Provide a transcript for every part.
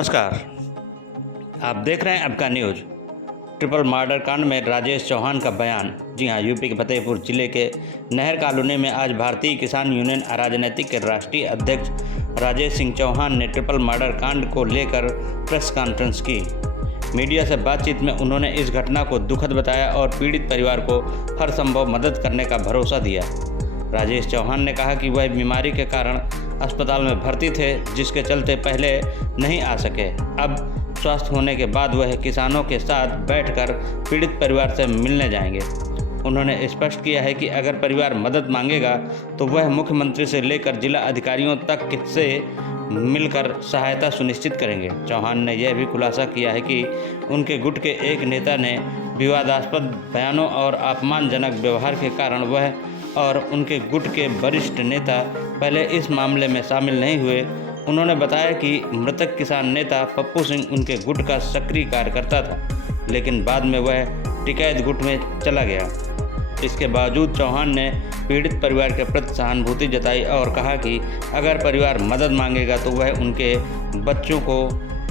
नमस्कार, आप देख रहे हैं आपका न्यूज़। ट्रिपल मर्डर कांड में राजेश चौहान का बयान। जी हां, यूपी के फतेहपुर जिले के नहर कॉलोनी में आज भारतीय किसान यूनियन राजनीतिक के राष्ट्रीय अध्यक्ष राजेश सिंह चौहान ने ट्रिपल मर्डर कांड को लेकर प्रेस कॉन्फ्रेंस की। मीडिया से बातचीत में उन्होंने इस घटना को दुखद बताया और पीड़ित परिवार को हर संभव मदद करने का भरोसा दिया। राजेश चौहान ने कहा कि वह बीमारी के कारण अस्पताल में भर्ती थे, जिसके चलते पहले नहीं आ सके। अब स्वस्थ होने के बाद वह किसानों के साथ बैठकर पीड़ित परिवार से मिलने जाएंगे। उन्होंने स्पष्ट किया है कि अगर परिवार मदद मांगेगा तो वह मुख्यमंत्री से लेकर जिला अधिकारियों तक से मिलकर सहायता सुनिश्चित करेंगे। चौहान ने यह भी खुलासा किया है कि उनके गुट के एक नेता ने विवादास्पद बयानों और अपमानजनक व्यवहार के कारण वह और उनके गुट के वरिष्ठ नेता पहले इस मामले में शामिल नहीं हुए। उन्होंने बताया कि मृतक किसान नेता पप्पू सिंह उनके गुट का सक्रिय कार्यकर्ता था, लेकिन बाद में वह टिकैत गुट में चला गया। इसके बावजूद चौहान ने पीड़ित परिवार के प्रति सहानुभूति जताई और कहा कि अगर परिवार मदद मांगेगा तो वह उनके बच्चों को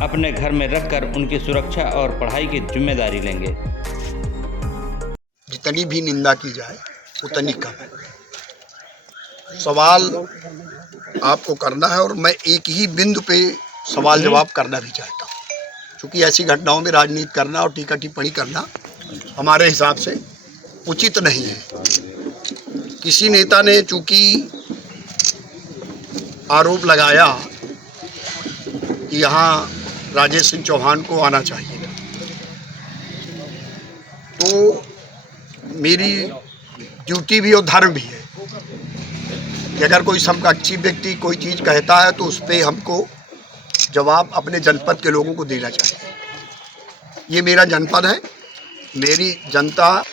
अपने घर में रखकर उनकी सुरक्षा और पढ़ाई की जिम्मेदारी लेंगे। जितनी भी निंदा की जाए उतनी कम है। सवाल आपको करना है और मैं एक ही बिंदु पे सवाल जवाब करना भी चाहता हूँ, क्योंकि ऐसी घटनाओं में राजनीति करना और टीका टिप्पणी करना हमारे हिसाब से उचित नहीं है। किसी नेता ने चूंकि आरोप लगाया कि यहाँ राजेश सिंह चौहान को आना चाहिए था, तो मेरी ड्यूटी भी और धर्म भी है कि अगर कोई समकक्षी व्यक्ति कोई चीज़ कहता है तो उस पर हमको जवाब अपने जनपद के लोगों को देना चाहिए। ये मेरा जनपद है, मेरी जनता,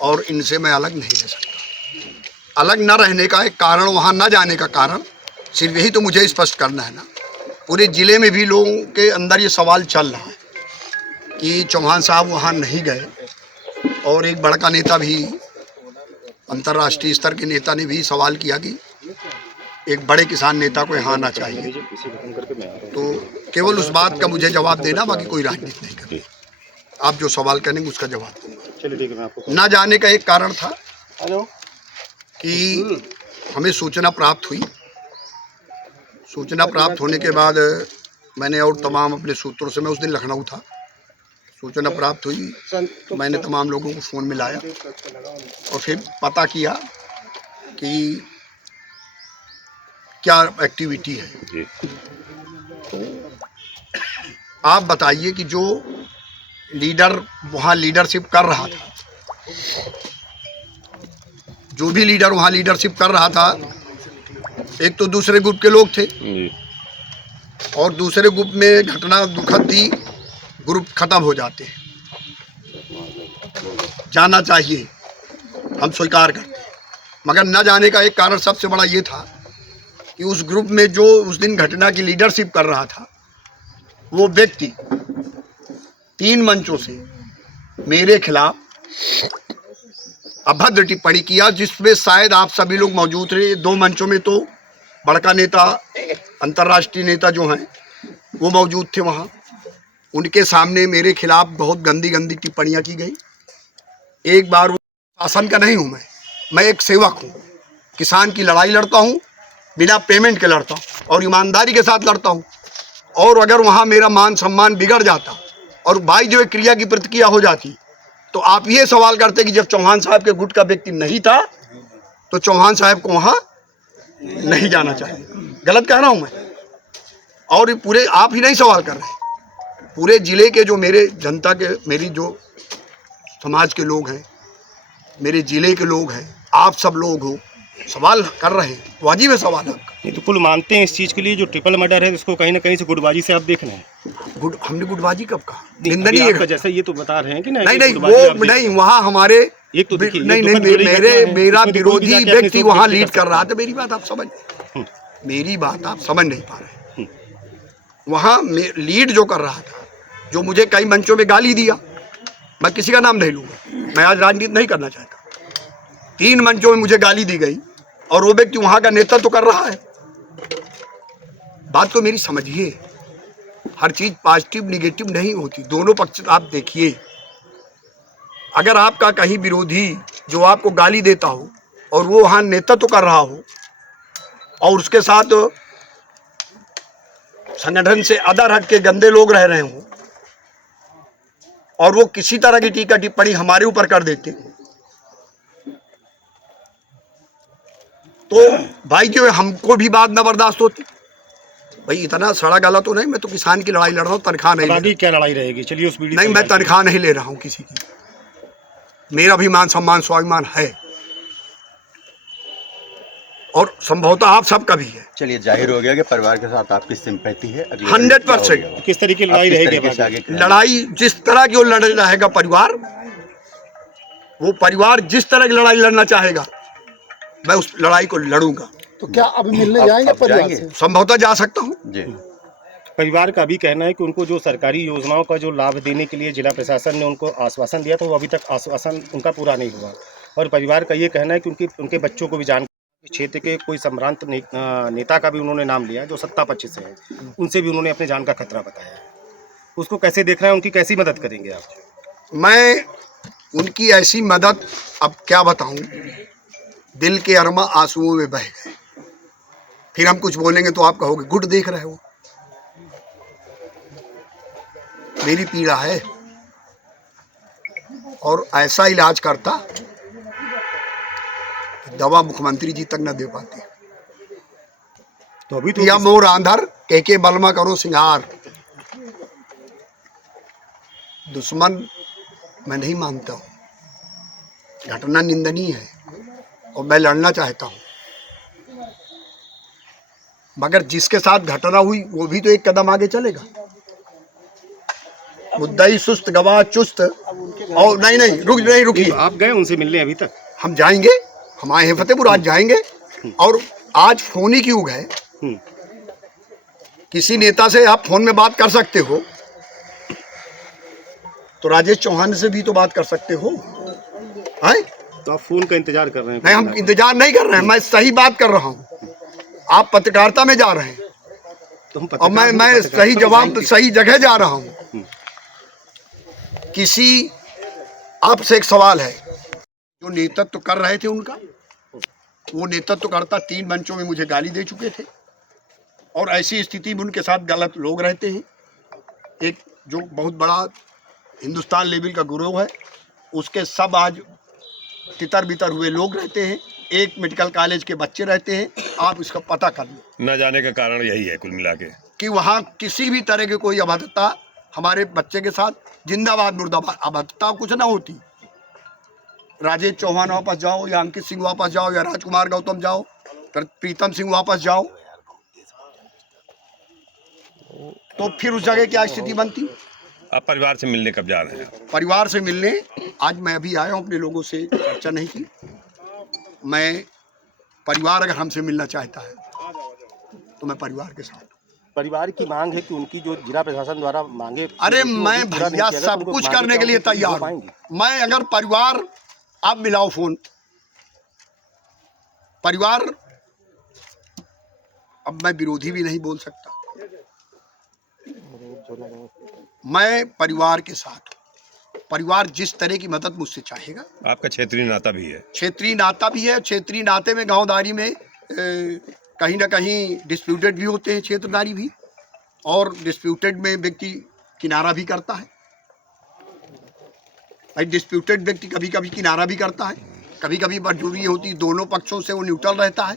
और इनसे मैं अलग नहीं रह सकता। अलग न रहने का एक कारण, वहाँ न जाने का कारण सिर्फ यही तो मुझे स्पष्ट करना है ना। पूरे ज़िले में भी लोगों के अंदर ये सवाल चल रहा है कि चौहान साहब वहाँ नहीं गए, और एक बड़का नेता भी, अंतर्राष्ट्रीय स्तर के नेता ने भी सवाल किया कि एक बड़े किसान नेता को यहाँ आना चाहिए। तो केवल उस बात का मुझे जवाब देना, बाकी कोई राजनीति नहीं करनी। आप जो सवाल करेंगे उसका जवाब दूंगा। ना जाने का एक कारण था कि हमें सूचना प्राप्त हुई। सूचना प्राप्त होने के बाद मैंने और तमाम अपने सूत्रों से, मैं उस दिन लखनऊ था, सूचना प्राप्त हुई तो मैंने तमाम लोगों को फ़ोन मिलाया और फिर पता किया कि क्या एक्टिविटी है। तो आप बताइए कि जो लीडर वहाँ लीडरशिप कर रहा था, जो भी लीडर वहाँ लीडरशिप कर रहा था, एक तो दूसरे ग्रुप के लोग थे और दूसरे ग्रुप में घटना दुखद थी, ग्रुप खत्म हो जाते हैं। जाना चाहिए, हम स्वीकार करते हैं, मगर न जाने का एक कारण सबसे बड़ा ये था कि उस ग्रुप में जो उस दिन घटना की लीडरशिप कर रहा था, वो व्यक्ति 3 मंचों से मेरे खिलाफ अभद्र टिप्पणी किया, जिसमें शायद आप सभी लोग मौजूद रहे। 2 मंचों में तो बड़का नेता, अंतर्राष्ट्रीय नेता जो हैं वो मौजूद थे वहाँ। उनके सामने मेरे खिलाफ बहुत गंदी गंदी टिप्पणियाँ की गई। एक बार, शासन का नहीं हूँ मैं एक सेवक हूँ, किसान की लड़ाई लड़ता हूँ, बिना पेमेंट के लड़ता हूँ और ईमानदारी के साथ लड़ता हूँ। और अगर वहाँ मेरा मान सम्मान बिगड़ जाता और भाई जो एक क्रिया की प्रतिक्रिया हो जाती, तो आप ये सवाल करते कि जब चौहान साहब के गुट का व्यक्ति नहीं था तो चौहान साहब को वहाँ नहीं जाना चाहिए। गलत कह रहा हूँ मैं? और ये पूरे आप ही नहीं सवाल कर रहे, पूरे ज़िले के जो मेरे जनता के, मेरी जो समाज के लोग हैं, मेरे ज़िले के लोग हैं, आप सब लोग हो, सवाल कर रहे हैं, वाजिब है सवाल आपका। नहीं तो कुल मानते हैं इस चीज़ के लिए जो ट्रिपल मर्डर है, इसको कहीं ना कहीं से गुटबाजी से आप देख रहे हैं। हमने गुटबाजी कब कहा? निंदनीय है, जैसे ये तो बता रहे हैं कि नहीं वो नहीं, वहाँ हमारे एक तो नहीं, मेरा विरोधी व्यक्ति वहाँ लीड कर रहा था। मेरी बात आप समझ नहीं पा रहे। वहाँ लीड जो कर रहा था, जो मुझे कई मंचों में गाली दिया, मैं किसी का नाम नहीं लूँगा, मैं आज राजनीति नहीं करना चाहता। 3 मंचों में मुझे गाली दी गई और वो व्यक्ति वहाँ का नेतृत्व कर रहा है। बात को मेरी समझिए, हर चीज़ पॉजिटिव निगेटिव नहीं होती, दोनों पक्ष आप देखिए। अगर आपका कहीं विरोधी जो आपको गाली देता हो और वो वहाँ नेतृत्व कर रहा हो और उसके साथ संगठन से अदर हट के गंदे लोग रह रहे हों और वो किसी तरह की टीका टिप्पणी हमारे ऊपर कर देते, तो भाई जो हमको भी बात न बर्दाश्त होती। भाई इतना सड़ा गला तो नहीं, मैं तो किसान की लड़ाई लड़ रहा हूँ, तनख्वाह नहीं ले आगे क्या लड़ाई रहेगी? चलिए उस नहीं, मैं तनख्वाह नहीं ले रहा हूँ किसी की, मेरा भी मान सम्मान स्वाभिमान है और संभवतः आप सबका भी है। चलिए जाहिर हो गया कि परिवार के साथ आपकी सिंपैथी है। 100% किस तरीके की लड़ाई रहेगी? लड़ाई जिस तरह की वो लड़ रहेगा परिवार, वो परिवार जिस तरह की लड़ाई लड़ना चाहेगा मैं उस लड़ाई को लड़ूंगा। तो क्या अभी मिलने जाएंगे परिवार से? संभवतः जा सकता हूँ जी। परिवार का भी कहना है कि उनको जो सरकारी योजनाओं का जो लाभ देने के लिए जिला प्रशासन ने उनको आश्वासन दिया, तो वो अभी तक आश्वासन उनका पूरा नहीं हुआ। और परिवार का ये कहना है कि उनके बच्चों को भी जानकारी, क्षेत्र के कोई सम्भ्रांत नेता का भी उन्होंने नाम लिया जो सत्ता पक्ष से है, उनसे भी उन्होंने अपने जान का खतरा बताया है। उसको कैसे देख रहे हैं, उनकी कैसी मदद करेंगे आप? मैं उनकी ऐसी मदद अब क्या बताऊं, दिल के अरमा आंसुओं में बह गए। फिर हम कुछ बोलेंगे तो आप कहोगे गुड देख रहे हो। मेरी पीड़ा है और ऐसा इलाज करता दवा मुख्यमंत्री जी तक न दे पाते। तो अभी तो या मोर आंधर के बलमा करो सिंगार, दुश्मन मैं नहीं मानता हूँ, घटना निंदनीय है और मैं लड़ना चाहता हूँ, मगर जिसके साथ घटना हुई वो भी तो एक कदम आगे चलेगा। मुद्दाई सुस्त गवाह चुस्त और नहीं रुकिए, आप गए उनसे मिलने अभी तक? हम जाएंगे, हम आए हैं फतेहपुर, आज जाएंगे। और आज फोन ही क्यों गए, किसी नेता से आप फोन में बात कर सकते हो तो राजेश चौहान से भी तो बात कर सकते हो, हैं? तो आप फोन का इंतजार कर रहे हैं? नहीं, हम इंतजार नहीं कर रहे हैं, मैं सही बात कर रहा हूँ। आप पत्रकारिता में जा रहे हैं और मैं सही जवाब सही जगह जा रहा हूँ। किसी आपसे एक सवाल है, जो नेतृत्व कर रहे थे उनका, वो नेतृत्व करता 3 मंचों में मुझे गाली दे चुके थे और ऐसी स्थिति में उनके साथ गलत लोग रहते हैं। एक जो बहुत बड़ा हिंदुस्तान लेवल का गुरु है, उसके सब आज तितर बितर हुए लोग रहते हैं, एक मेडिकल कॉलेज के बच्चे रहते हैं। आप इसका पता कर लो। न जाने का कारण यही है कुल मिला के कि वहाँ किसी भी तरह की कोई अभद्रता हमारे बच्चे के साथ, जिंदाबाद मुर्दाबाद, अभद्रता कुछ ना होती। राजेश चौहान वापस जाओ या अंकित सिंह वापस जाओ या राजकुमार गौतम जाओ, प्रीतम सिंह वापस जाओ, तो फिर उस जगह क्या स्थिति बनती। आप परिवार से मिलने कब जा रहे हैं? परिवार से मिलने आज मैं अभी आया हूँ, अपने लोगों से चर्चा नहीं की। मैं परिवार अगर हमसे मिलना चाहता है तो मैं परिवार के साथ। परिवार की मांग है कि उनकी जो जिला प्रशासन द्वारा मांगे, अरे मैं भैया सब कुछ करने के लिए तैयार हूँ। मैं अगर परिवार, आप मिलाओ फोन, परिवार, अब मैं विरोधी भी नहीं बोल सकता, मैं परिवार के साथ, परिवार जिस तरह की मदद मुझसे चाहेगा। आपका क्षेत्रीय नाता भी है? क्षेत्रीय नाता भी है, क्षेत्रीय नाते में गांवदारी में कहीं ना कहीं डिस्प्यूटेड भी होते हैं, क्षेत्रदारी भी, और डिस्प्यूटेड में व्यक्ति किनारा भी करता है। भाई डिस्प्यूटेड व्यक्ति कभी कभी किनारा भी करता है, कभी कभी मजबूरी होती, दोनों पक्षों से वो न्यूट्रल रहता है।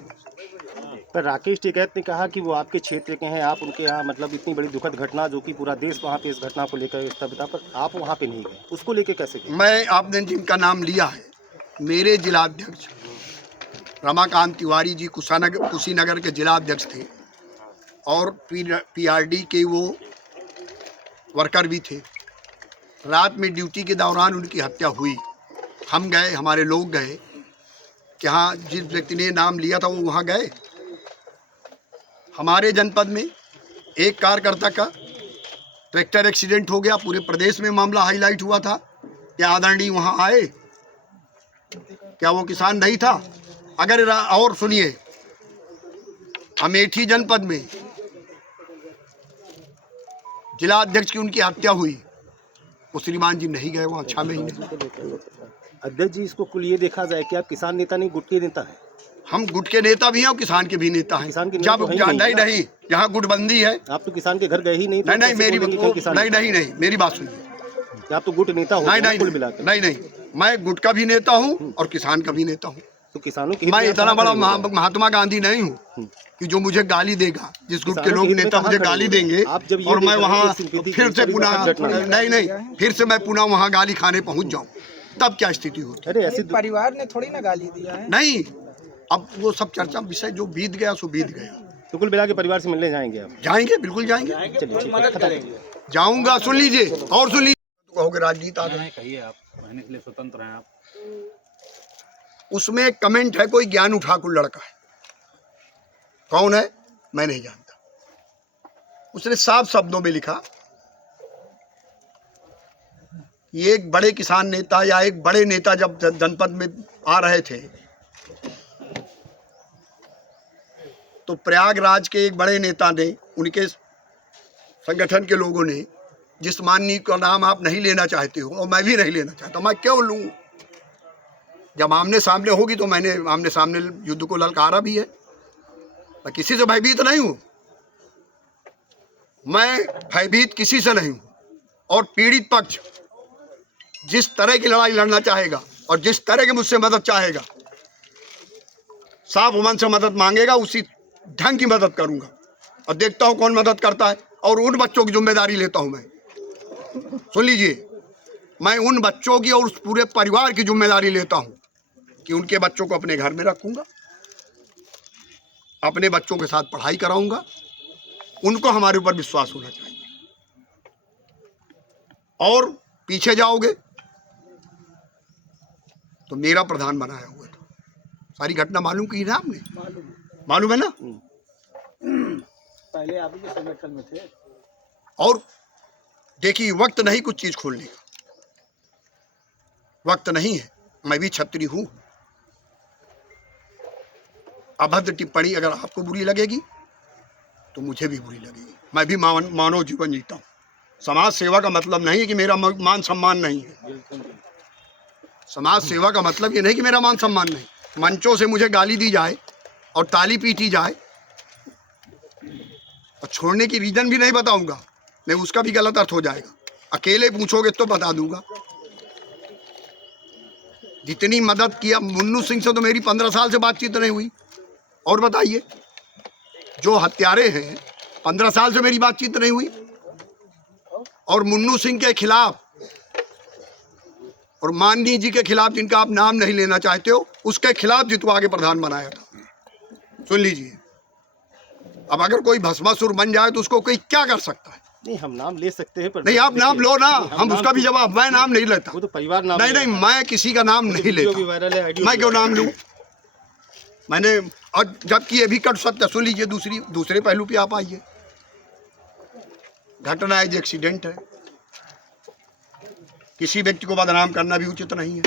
पर राकेश टिकैत ने कहा कि वो आपके क्षेत्र के हैं, आप उनके यहाँ, मतलब इतनी बड़ी दुखद घटना जो कि पूरा देश वहाँ पे इस घटना को लेकर स्थगित, पर आप वहाँ पे नहीं गए, उसको लेके कैसे गए? मैं, आपने जिनका नाम लिया है, मेरे जिलाध्यक्ष रमाकांत तिवारी जी कुशीनगर के जिलाध्यक्ष थे और पीआरडी के वो वर्कर भी थे। रात में ड्यूटी के दौरान उनकी हत्या हुई। हम गए, हमारे लोग गए, कि हाँ जिस व्यक्ति ने नाम लिया था वो वहाँ गए। हमारे जनपद में एक कार्यकर्ता का ट्रैक्टर एक्सीडेंट हो गया, पूरे प्रदेश में मामला हाईलाइट हुआ था। क्या आदरणीय वहाँ आए? क्या वो किसान नहीं था? अगर और सुनिए, अमेठी जनपद में जिला अध्यक्ष की उनकी हत्या हुई, वो श्रीमान जी नहीं गए वहाँ 6 महीने। अध्यक्ष जी, इसको कुल ये देखा जाए कि आप किसान नेता नहीं, गुट के नेता है। हम गुट के नेता भी हैं और किसान के भी नेता हैं। किसान के नेता जब तो है ही नहीं। नहीं, यहाँ गुटबंदी है। आप तो किसान के घर गए ही नहीं, तो नहीं, कैसे मेरी बोलेंगे कि हम किसान नेता नहीं, मेरी बात सुनिए। हैं? कि आप तो गुट नेता हो, नहीं, कुल मिलाकर। नहीं, मैं गुट का भी नेता हूँ और किसान का भी नेता हूँ। तो किसानों के हित मैं में इतना कहाँ बड़ा खड़े हो? महात्मा गांधी नहीं हूँ कि जो मुझे गाली देगा। जिस गुट के किसानों लोग के हित में नेता कहाँ मुझे खड़े गाली हो? देंगे आप जब ये और देख मैं रहे हैं वहाँ कि सिंपैथी फिर से की पुनः घटना है। नहीं, फिर से मैं पुनः वहाँ गाली खाने पहुँच जाऊँ, तब क्या स्थिति होती? अरे ऐसे परिवार ने थोड़ी ना गाली दिया है। नहीं, अब वो सब चर्चा विषय जो बीत गया सो बीत गया। तो कुल मिला के परिवार से मिलने जाएंगे आप? जाएंगे, बिल्कुल जाएंगे। चलिए, ठीक है, खत्म। जाऊंगा, सुन लीजिए और सुन लीजिए। तो कहोगे राजनीति आ गई। कहिए, आप कहने के लिए स्वतंत्र हैं आप। उसमें एक कमेंट है, कोई ज्ञानू ठाकुर लड़का है, कौन है मैं नहीं जानता। उसने साफ शब्दों में लिखा, ये एक बड़े किसान नेता या एक बड़े नेता जब जनपद में आ रहे थे तो प्रयागराज के एक बड़े नेता ने, उनके संगठन के लोगों ने, जिस माननीय का नाम आप नहीं लेना चाहते हो और मैं भी नहीं लेना चाहता, मैं क्यों लूँ? जब आमने सामने होगी तो मैंने आमने सामने युद्ध को ललकारा भी है। मैं किसी से भयभीत नहीं हूँ, मैं भयभीत किसी से नहीं हूँ। और पीड़ित पक्ष जिस तरह की लड़ाई लड़ना चाहेगा और जिस तरह की मुझसे मदद चाहेगा, साफ मन से मदद मांगेगा, उसी ढंग की मदद करूंगा और देखता हूं कौन मदद करता है। और उन बच्चों की जिम्मेदारी लेता हूं मैं, सुन लीजिए, मैं उन बच्चों की और उस पूरे परिवार की जिम्मेदारी लेता हूं कि उनके बच्चों को अपने घर में रखूंगा, अपने बच्चों के साथ पढ़ाई कराऊंगा। उनको हमारे ऊपर विश्वास होना चाहिए। और पीछे जाओगे तो मेरा प्रधान बनाया हुआ था। सारी घटना मालूम की ना आपने? मालूम है ना? पहले आप भी संगठन में थे। और देखिए, वक्त नहीं कुछ चीज खोलने का, वक्त नहीं है। मैं भी क्षत्रिय हूं। अभद्र टिप्पणी अगर आपको बुरी लगेगी तो मुझे भी बुरी लगेगी। मैं भी मानव जीवन जीता हूं। समाज सेवा का मतलब नहीं है कि मेरा मान सम्मान नहीं है। समाज सेवा का मतलब ये नहीं कि मेरा मान सम्मान नहीं। मंचों से मुझे गाली दी जाए और ताली पीटी जाए और छोड़ने की रीजन भी नहीं बताऊंगा, नहीं उसका भी गलत अर्थ हो जाएगा। अकेले पूछोगे तो बता दूंगा। जितनी मदद किया मुन्नू सिंह से तो मेरी 15 साल से बातचीत नहीं हुई। और बताइए, जो हत्यारे हैं 15 साल से मेरी बातचीत नहीं हुई। और मुन्नू सिंह के खिलाफ और माननीय जी के खिलाफ, जिनका आप नाम नहीं लेना चाहते हो, उसके खिलाफ जितवा के प्रधान बनाया था। सुन लीजिए, अब अगर कोई भस्मासुर बन जाए तो उसको कोई क्या कर सकता है? नहीं, हम नाम ले सकते हैं, पर नहीं, आप नाम लो ना, हम उसका भी जवाब। मैं नाम नहीं लेता। वो तो परिवार नाम नहीं, मैं किसी का नाम नहीं लेता। वायरल है, मैं क्यों नाम लूं? मैंने, और जबकि ये भी कट सत्य। सुन लीजिए, दूसरे पहलू पे आप आइए। घटना है, एक्सीडेंट है। किसी व्यक्ति को बदनाम करना भी उचित नहीं है,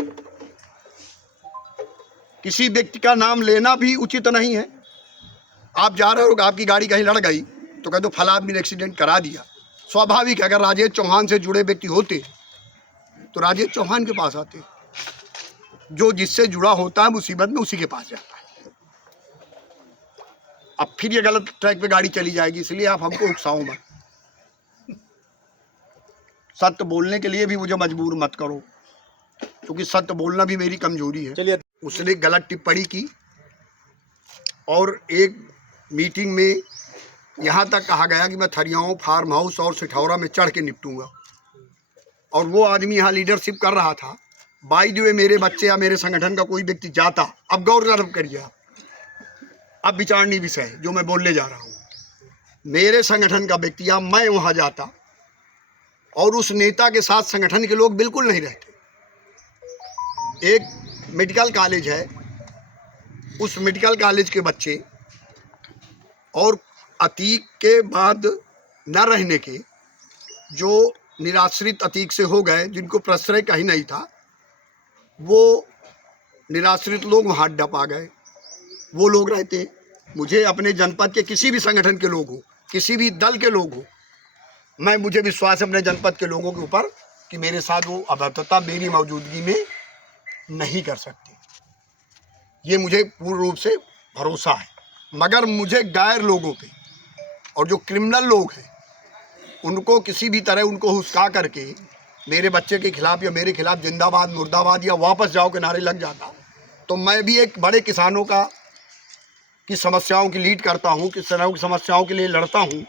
किसी व्यक्ति का नाम लेना भी उचित नहीं है। आप जा रहे हो, आपकी गाड़ी कहीं लड़ गई तो कह दो फला आदमी ने एक्सीडेंट करा दिया। स्वाभाविक है, अगर राजेश चौहान से जुड़े व्यक्ति होते तो राजेश चौहान के पास आते। जो जिससे जुड़ा होता है मुसीबत में उसी के पास जाता है। अब फिर ये गलत ट्रैक पे गाड़ी चली जाएगी, इसलिए आप हमको उकसाओ मत। सत्य बोलने के लिए भी मुझे मजबूर मत करो, क्योंकि सत्य बोलना भी मेरी कमजोरी है। चलिए, उसने गलत टिप्पणी की और एक मीटिंग में यहाँ तक कहा गया कि मैं थरियाओं, फार्म हाउस और सिठौरा में चढ़ के निपटूंगा। और वो आदमी यहाँ लीडरशिप कर रहा था। बाय द वे, मेरे बच्चे या मेरे संगठन का कोई व्यक्ति जाता, अब गौर करिए आप, अब विचारणीय विषय जो मैं बोलने जा रहा हूँ, मेरे संगठन का व्यक्ति या मैं वहाँ जाता और उस नेता के साथ संगठन के लोग बिल्कुल नहीं रहते। एक मेडिकल कॉलेज है, उस मेडिकल कॉलेज के बच्चे और अतीक के बाद न रहने के, जो निराश्रित अतीक से हो गए, जिनको प्रश्रय कहीं नहीं था, वो निराश्रित लोग वहाँ अड्डा पा गए। वो लोग रहते। मुझे अपने जनपद के किसी भी संगठन के लोग हो, किसी भी दल के लोग हो, मुझे विश्वास है अपने जनपद के लोगों के ऊपर कि मेरे साथ वो अभद्रता मेरी मौजूदगी में नहीं कर सकते। ये मुझे पूर्ण रूप से भरोसा है। मगर मुझे गैर लोगों पे और जो क्रिमिनल लोग हैं उनको किसी भी तरह उनको हुस्का करके मेरे बच्चे के खिलाफ या मेरे खिलाफ जिंदाबाद मुर्दाबाद या वापस जाओ के नारे लग जाता तो मैं भी एक बड़े किसानों की समस्याओं की लीड करता हूँ, किसानों की समस्याओं के लिए लड़ता हूँ।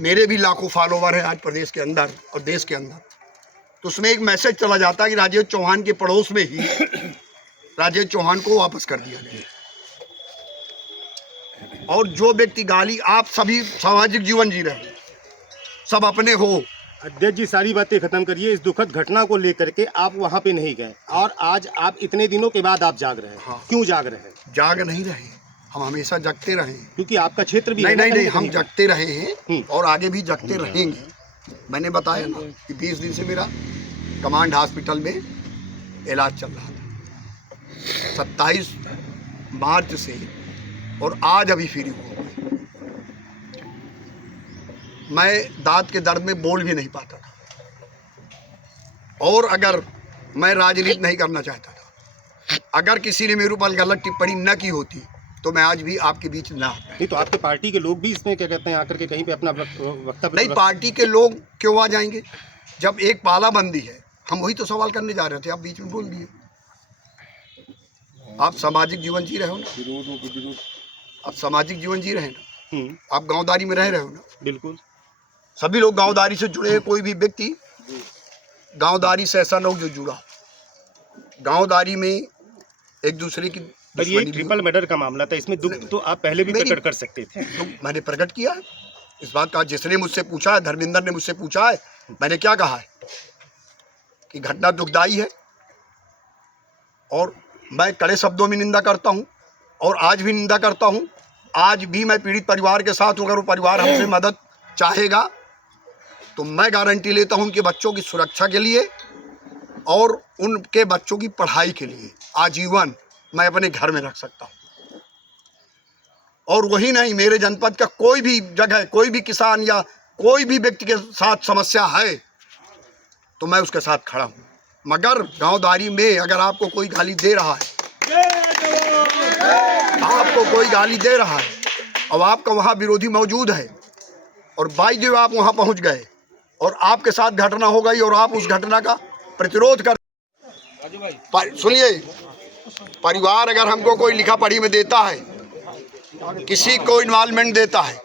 मेरे भी लाखों फॉलोवर हैं आज प्रदेश के अंदर और देश के अंदर। तो उसमें एक मैसेज चला जाता है कि राजेश चौहान के पड़ोस में ही राजेश चौहान को वापस कर दिया गया। और जो व्यक्ति गाली, आप सभी सामाजिक जीवन जी रहे हो, सब अपने हो। अध्यक्ष जी, सारी बातें खत्म करिए। इस दुखद घटना को लेकर के आप वहाँ पे नहीं गए और आज आप इतने दिनों के बाद आप जाग रहे हैं। हाँ। क्यों जाग रहे हैं? जाग नहीं रहे, हम हमेशा जगते रहे हैं। क्योंकि आपका क्षेत्र भी नहीं है ना, नहीं नहीं, कहीं हम ना कहीं। जगते रहे हैं और आगे भी जगते रहेंगे। मैंने बताया ना कि 20 दिन से मेरा कमांड हॉस्पिटल में इलाज चल रहा था। 27 मार्च से और आज अभी फ्री हुआ। मैं दांत के दर्द में बोल भी नहीं पाता था और अगर मैं राजनीति नहीं करना चाहता था, अगर किसी ने मेरे ऊपर गलत टिप्पणी न की होती तो मैं आज भी आपके बीच ना आता। नहीं तो आपके पार्टी के लोग भी इसमें क्या कहते हैं आकर के कहीं पे अपना वक्तव्य नहीं, पार्टी के लोग क्यों आ जाएंगे? जब एक पालाबंदी है, हम वही तो सवाल करने जा रहे थे, आप बीच में बोल दिए। आप सामाजिक जीवन जी रहे हो ना, आप सामाजिक जीवन जी रहे हैं ना, आप गांवदारी में रह रहे हो ना। बिल्कुल, सभी लोग गांवदारी से जुड़े हैं। कोई भी व्यक्ति गांवदारी से ऐसा न हो जो जुड़ा। गांवदारी में एक दूसरे की पर ये ट्रिपल मर्डर का मामला था, इसमें दुख तो आप पहले भी प्रकट कर सकते थे। तो मैंने प्रकट किया है इस बात का। जिसने मुझसे पूछा है, धर्मेंद्र ने मुझसे पूछा है, मैंने क्या कहा है कि घटना दुखदायी है और मैं कड़े शब्दों में निंदा करता हूं और आज भी निंदा करता हूं। आज भी मैं पीड़ित परिवार के साथ हूं। अगर वो परिवार हमसे मदद चाहेगा तो मैं गारंटी लेता हूं उनके बच्चों की सुरक्षा के लिए और उनके बच्चों की पढ़ाई के लिए आजीवन मैं अपने घर में रख सकता हूं। और वही नहीं, मेरे जनपद का कोई भी जगह, कोई भी किसान या कोई भी व्यक्ति के साथ समस्या है तो मैं उसके साथ खड़ा हूं। मगर गांवदारी में अगर आपको कोई गाली दे रहा है, आपको कोई गाली दे रहा है और आपका वहां विरोधी मौजूद है और बाई जो आप वहां पहुंच गए और आपके साथ घटना हो गई और आप उस घटना का प्रतिरोध कर, सुनिए, परिवार अगर हमको कोई लिखा पढ़ी में देता है, किसी को इन्वॉल्वमेंट देता है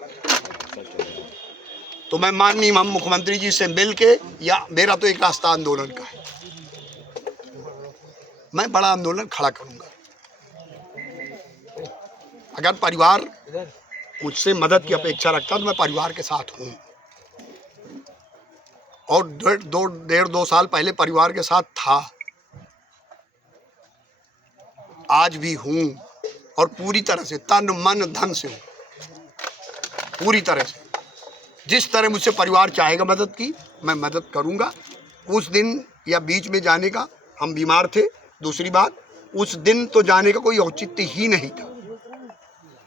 तो मैं माननीय मुख्यमंत्री जी से मिल के, या मेरा तो एक रास्ता आंदोलन का है, मैं बड़ा आंदोलन खड़ा करूंगा। अगर परिवार मुझसे मदद की अपेक्षा रखता तो मैं परिवार के साथ हूं और डेढ़ दो साल पहले परिवार के साथ था, आज भी हूं और पूरी तरह से तन मन धन से हूं, पूरी तरह से। जिस तरह मुझसे परिवार चाहेगा मदद की, मैं मदद करूंगा। उस दिन या बीच में जाने का, हम बीमार थे, दूसरी बात उस दिन तो जाने का कोई औचित्य ही नहीं था।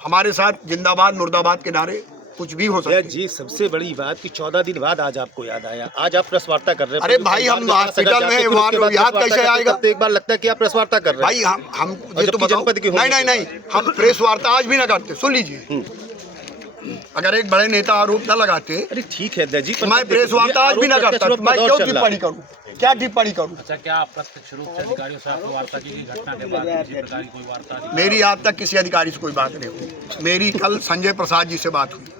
हमारे साथ जिंदाबाद मुर्दाबाद के नारे कुछ भी हो सकते जी। सबसे बड़ी बात कि 14 दिन बाद आज आपको याद आया, आज आप प्रेस वार्ता कर रहे हैं। अरे भाई, हम हॉस्पिटल में वहाँ याद कैसे आएगा? तो एक बार लगता है कि आप प्रेस वार्ता कर रहे हैं। भाई हम ये तो बताओ। नहीं, हम प्रेस वार्ता आज भी ना करते। सुन लीजिए, अगर एक बड़े नेता आरोप न लगाते, अरे ठीक है जी, मैं प्रेस वार्ता आज भी ना करता। मैं क्यों टिप्पणी करूँ? क्या टिप्पणी करूँ? अच्छा, क्या आप प्रत्यक्ष रूप से अधिकारियों से आपको वार्ता की गई घटना के बाद? किसी प्रकार की कोई वार्ता नहीं? मेरी आज तक किसी अधिकारी से कोई बात नहीं हुई। मेरी कल संजय प्रसाद जी से बात हुई।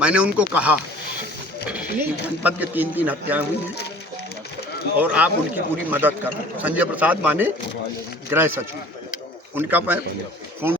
मैंने उनको कहा कि जनपद के 3 हत्याएं हुई हैं और आप उनकी पूरी मदद कर। संजय प्रसाद माने गृह सचिव, उनका मैं फोन